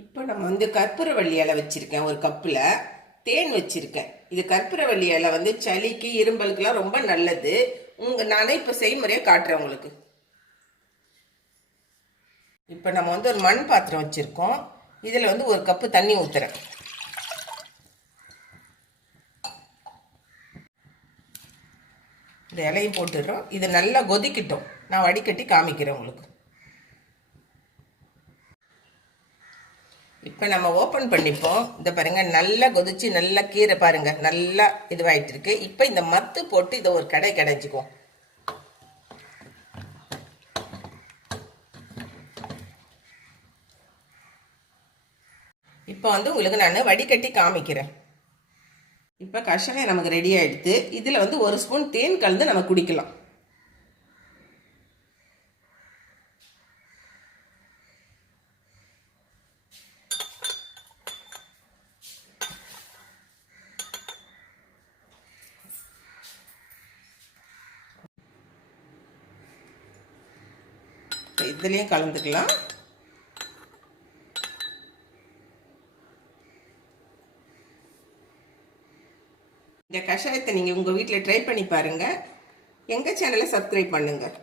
இப்போ நம்ம வந்து கற்பூரவள்ளி இலை வச்சிருக்கேன், ஒரு கப்பில் தேன் வச்சிருக்கேன். இது கற்பூரவள்ளி இலை வந்து சளிக்கு இரும்பலுக்குலாம் ரொம்ப நல்லது. நானே இப்போ செய்முறையை காட்டுறேன் உங்களுக்கு. இப்போ நம்ம வந்து ஒரு மண் பாத்திரம் வச்சிருக்கோம். இதில் வந்து ஒரு கப்பு தண்ணி ஊற்றுறேன். இந்த இலையும் போட்டுடுறோம். இது நல்லா கொதிக்கிட்டோம். நான் வடிகட்டி காமிக்கிறேன் உங்களுக்கு. இப்போ நம்ம ஓப்பன் பண்ணிப்போம். இந்த பாருங்க, நல்லா கொதிச்சு நல்லா கீரை பாருங்க நல்லா இதுவாயிட்டு இருக்கு. இப்போ இந்த மத்து போட்டு இதை ஒரு கடைஞ்சிக்குவோம். இப்போ வந்து உங்களுக்கு நான் வடிகட்டி காமிக்கிறேன். இப்போ கஷாயம் நமக்கு ரெடி ஆகிடுது. இதில் வந்து ஒரு ஸ்பூன் தேன் கலந்து நம்ம குடிக்கலாம். இதுலேயும் கலந்துக்கலாம். இந்த கஷாயத்தை நீங்கள் உங்கள் வீட்டில் ட்ரை பண்ணி பாருங்கள். எங்கள் சேனலை சப்ஸ்கிரைப் பண்ணுங்கள்.